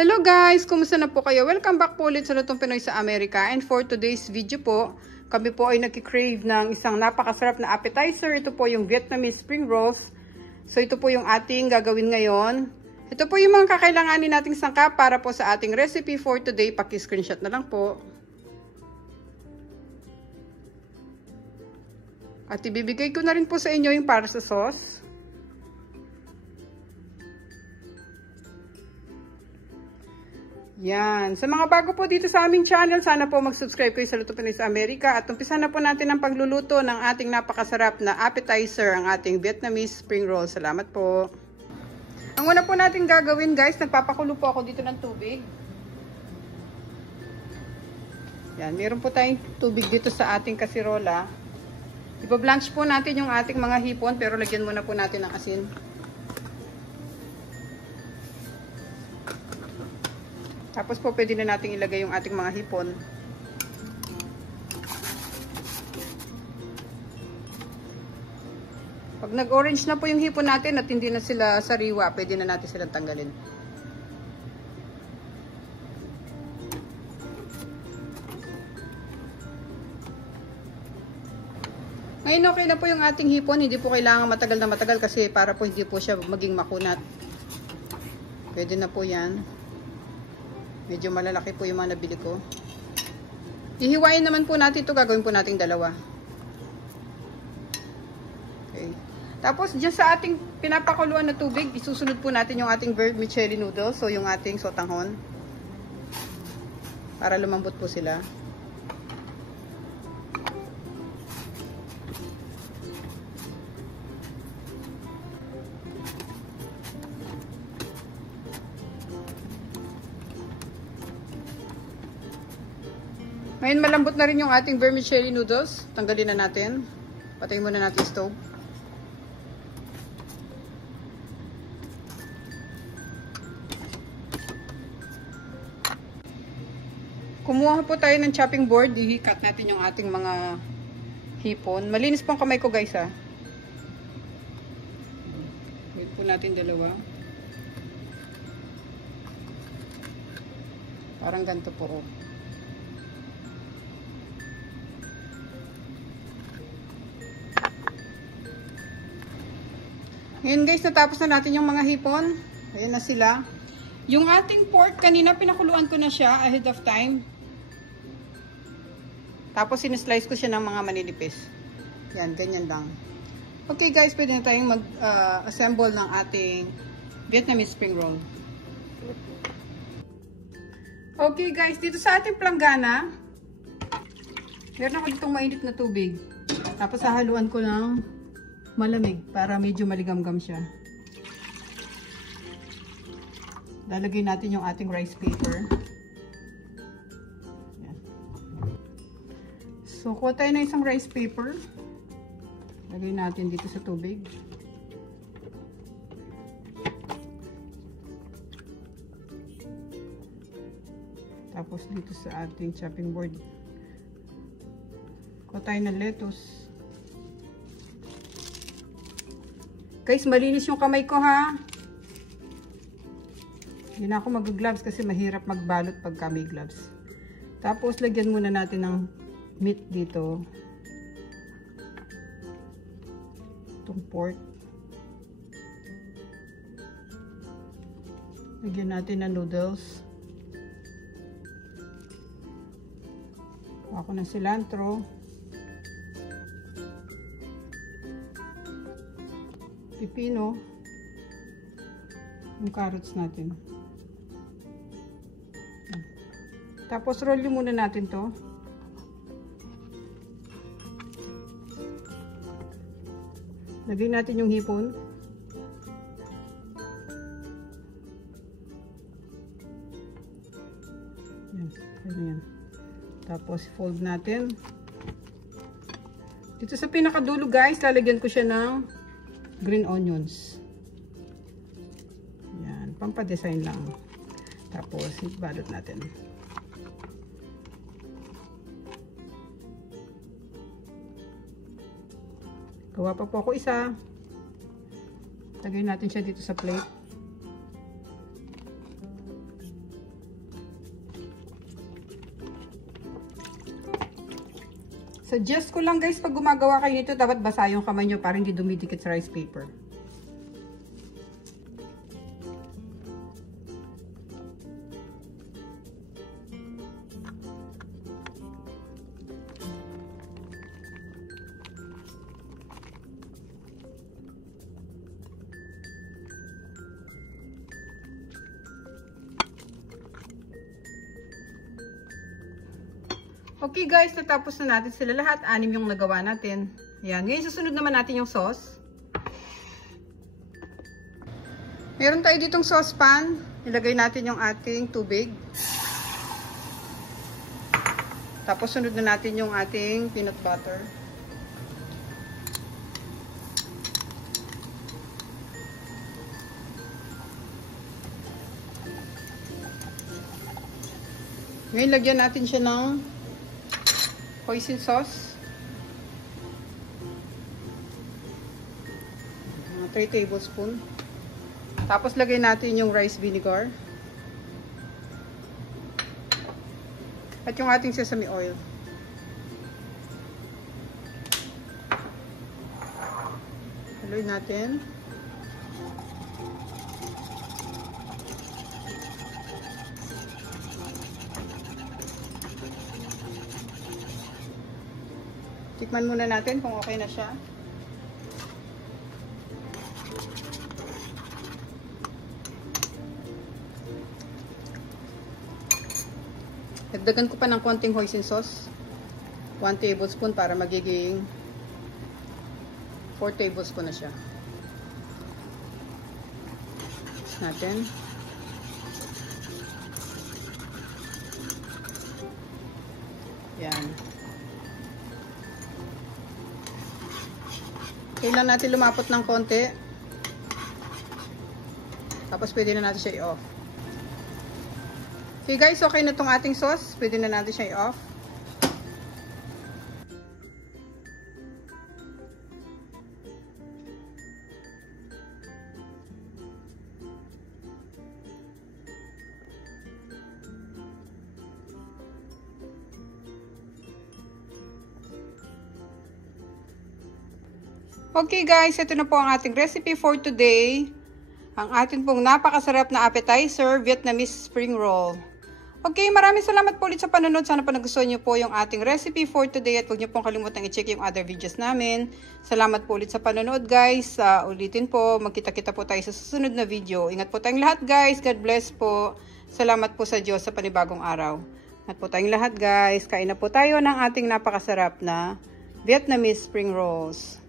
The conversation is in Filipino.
Hello guys! Kumusta na po kayo? Welcome back po ulit sa Lutong Pinoy sa Amerika. And for today's video po, kami po ay nagki-crave ng isang napakasarap na appetizer. Ito po yung Vietnamese spring rolls. So ito po yung ating gagawin ngayon. Ito po yung mga kakailanganin nating sangkap para po sa ating recipe for today. Paki-screenshot na lang po. At ibibigay ko na rin po sa inyo yung para sa sauce. Yan. Sa mga bago po dito sa aming channel, sana po mag-subscribe kayo sa Lutong Pinoy sa Amerika. At umpisa na po natin ang pagluluto ng ating napakasarap na appetizer, ang ating Vietnamese spring roll. Salamat po. Ang una po natin gagawin guys, nagpapakulo po ako dito ng tubig. Yan. Meron po tayong tubig dito sa ating kasirola. Ipa-blanch po natin yung ating mga hipon, pero lagyan muna po natin ng asin. Tapos po pwede na natin ilagay yung ating mga hipon. Pag nag-orange na po yung hipon natin at hindi na sila sariwa, pwede na natin silang tanggalin. Ngayon okay na po yung ating hipon. Hindi po kailangan matagal na matagal kasi para po hindi po siya maging makunat. Pwede na po yan. Medyo malalaki po yung mga nabili ko. Ihiwain naman po natin ito. Gagawin po natin dalawa. Okay. Tapos, dyan sa ating pinapakuluan na tubig, isusunod po natin yung ating vermicelli noodles. So, yung ating sotanghon. Para lumambot po sila. Ngayon malambot na rin yung ating vermicelli noodles. Tanggalin na natin. Patayin muna natin stove. Kumuha po tayo ng chopping board. I-cut natin yung ating mga hipon. Malinis po ang kamay ko guys ha. Wait po natin dalawa. Parang ganito po. Ngayon guys, natapos na natin yung mga hipon. Ayan na sila. Yung ating pork, kanina pinakuluan ko na siya ahead of time. Tapos sinislice ko siya ng mga maninipis. Yan, ganyan lang. Okay guys, pwede na tayong mag-assemble ng ating Vietnamese spring roll. Okay guys, dito sa ating planggana, meron ako ditong mainit na tubig. Tapos hahaluan ko ng malamig para medyo maligamgam siya. Lalagay natin yung ating rice paper. Yan. So, kuha tayo na isang rice paper. Lagay natin dito sa tubig. Tapos dito sa ating chopping board. Kuha tayo ng lettuce. Guys, malinis yung kamay ko ha. Hindi na ako mag-gloves kasi mahirap magbalot pagka may gloves. Tapos, lagyan muna natin ng meat dito. Itong pork. Lagyan natin ng noodles. Ako ng cilantro. Pipino, yung carrots natin. Tapos roll muna natin to. Lagay natin yung hipon. Yan. Tapos fold natin. Dito sa pinakadulo guys, lalagyan ko siya ng green onions. Yan, pampa-design lang. Tapos, balot natin. Gawa pa po ako isa. Lagay natin siya dito sa plate. Suggest ko lang guys, pag gumagawa kayo nito, dapat basa yung kamay nyo para hindi dumidikit sa rice paper. Okay guys, natapos na natin sila lahat. 6 yung nagawa natin. Ayan. Ngayon, susunod naman natin yung sauce. Meron tayo ditong saucepan. Ilagay natin yung ating tubig. Tapos, sunod na natin yung ating peanut butter. Ngayon, lagyan natin siya ng hoisin sauce. 3 tablespoon. Tapos lagay natin yung rice vinegar. At yung ating sesame oil. Haluin natin. Tikman muna natin kung okay na siya. Dagdagan ko pa ng konting hoisin sauce. 1 tablespoon para magiging 4 tablespoon na siya. Mix natin. Yan. Kailangan natin lumapot ng konti. Tapos pwede na natin siya i-off. Okay guys, okay na tong ating sauce. Pwede na natin siya i-off. Okay guys, ito na po ang ating recipe for today. Ang atin pong napakasarap na appetizer, Vietnamese spring roll. Okay, maraming salamat po ulit sa panonood. Sana pa nagustuhan niyo po yung ating recipe for today at huwag niyo pong kalimutang i-check yung other videos namin. Salamat po ulit sa panonood guys. Ulitin po, magkita-kita po tayo sa susunod na video. Ingat po tayong lahat guys. God bless po. Salamat po sa Diyos sa panibagong araw. Ingat po tayong lahat guys. Kain na po tayo ng ating napakasarap na Vietnamese spring rolls.